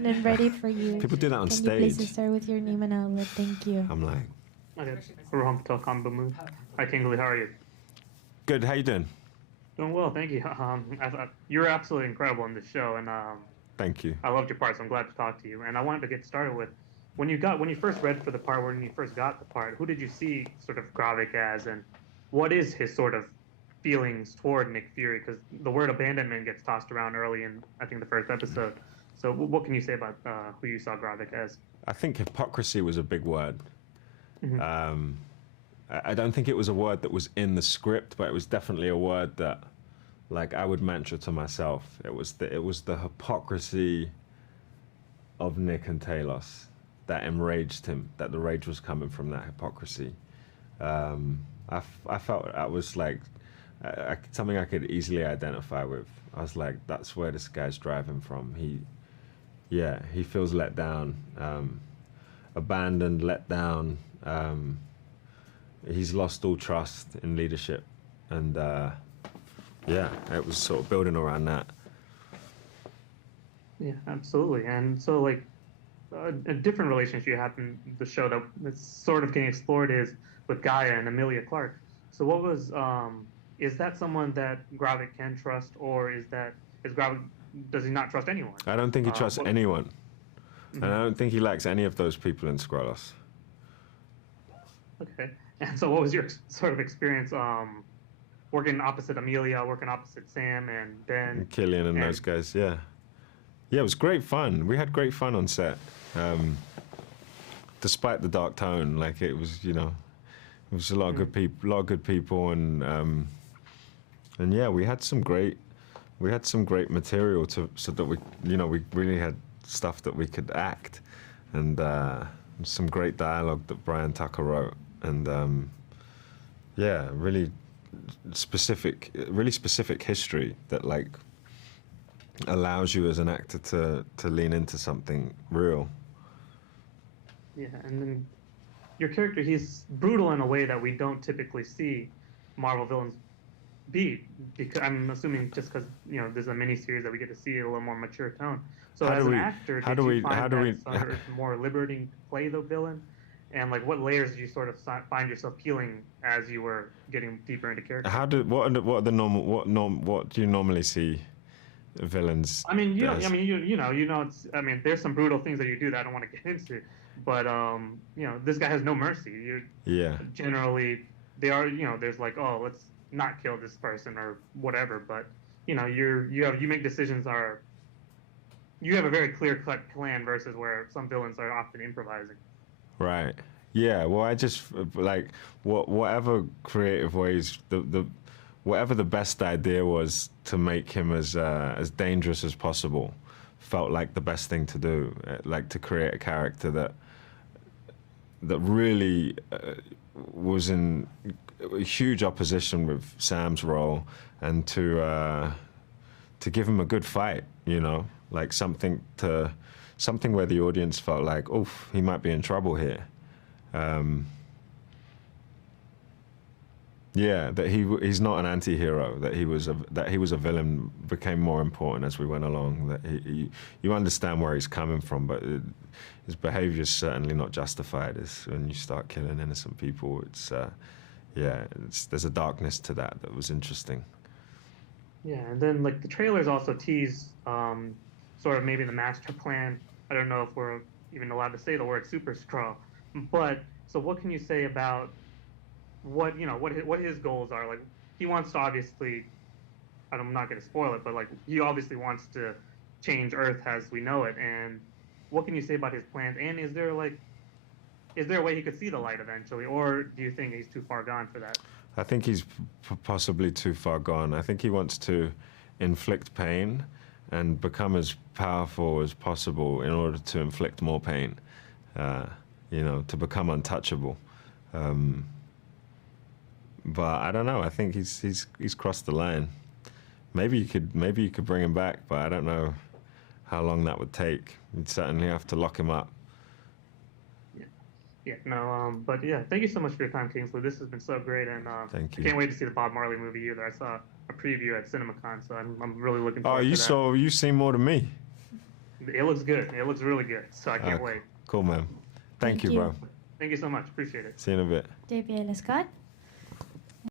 in and ready for you. People do that on Can stage. you please start with your name and outlet? Thank you. I'm like, Okay. Rohan Patel. Hi, Kingsley. How are you? good. How you doing? Doing well, thank you. I thought you were absolutely incredible in this show, and Thank you. I loved your part, so I'm glad to talk to you. And I wanted to get started with when you first read for the part, when you first got the part, who did you see sort of Gravik as, and what is his sort of feelings toward Nick Fury? Because the word abandonment gets tossed around early in, I think, the first episode. So what can you say about who you saw Gravik as? I think hypocrisy was a big word. Mm-hmm. I don't think it was a word that was in the script, but it was definitely a word that, like, I would mantra to myself. It was the hypocrisy of Nick and Talos that enraged him. That the rage was coming from that hypocrisy. I felt that was like something I could easily identify with. I was like, that's where this guy's driving from. He feels let down, abandoned, let down. He's lost all trust in leadership, and it was sort of building around that. Yeah, absolutely. And so, like, a different relationship you have in the show that's sort of getting explored is with Gaia and Emilia Clarke. So, what was is that someone that Gravik can trust, or is Gravik, does he not trust anyone? I don't think he trusts anyone, Mm-hmm. and I don't think he likes any of those people in Skrullos. Okay. And so, what was your sort of experience working opposite Amelia, working opposite Sam and Ben, And Killian and those guys? Yeah, it was great fun. We had great fun on set, despite the dark tone. Like, it was, it was a lot of good people, and yeah, we had some great material so that we really had stuff that we could act, and some great dialogue that Brian Tucker wrote, and really specific history that, like, allows you as an actor to lean into something real. Yeah, and then your character, he's brutal in a way that we don't typically see Marvel villains be. Because I'm assuming just because there's a miniseries that we get to see a little more mature tone. So as an actor, did you find that sort of more liberating to play the villain? And, like, what layers did you sort of find yourself peeling as you were getting deeper into character? What do you normally see villains? I mean, there's some brutal things that you do that I don't want to get into, but this guy has no mercy. Generally, they are, there's like, oh, let's not kill this person or whatever, but you make decisions you have a very clear-cut plan versus where some villains are often improvising. Right. Yeah. Well, I just like whatever creative ways whatever the best idea was to make him as dangerous as possible felt like the best thing to do. Like, to create a character that really was in huge opposition with Sam's role, and to give him a good fight. Like something where the audience felt like, oof, he might be in trouble here. That he's not an anti-hero. That he was a villain became more important as we went along. That you understand where he's coming from, but his behavior is certainly not justified. When you start killing innocent people, there's a darkness to that was interesting. Yeah, and then, like, the trailers also tease sort of maybe the master plan. I don't know if we're even allowed to say the word Super Skrull, but so what can you say about what his goals are? Like, he wants to obviously, I'm not going to spoil it, but, like, he obviously wants to change Earth as we know it. And what can you say about his plans? And is there a way he could see the light eventually, or do you think he's too far gone for that? I think he's possibly too far gone. I think he wants to inflict pain and become as powerful as possible in order to inflict more pain, to become untouchable. But I don't know. I think he's crossed the line. Maybe you could bring him back, but I don't know how long that would take. You'd certainly have to lock him up. But yeah, thank you so much for your time, Kingsley. This has been so great, and thank you. I can't wait to see the Bob Marley movie either. I saw a preview at CinemaCon, so I'm really looking forward to that. You've seen more than me. It looks good. It looks really good. So I can't wait. Cool, man. Thank Thank you, you. bro. Thank you so much. Appreciate it. See you in a bit. JP, let's cut.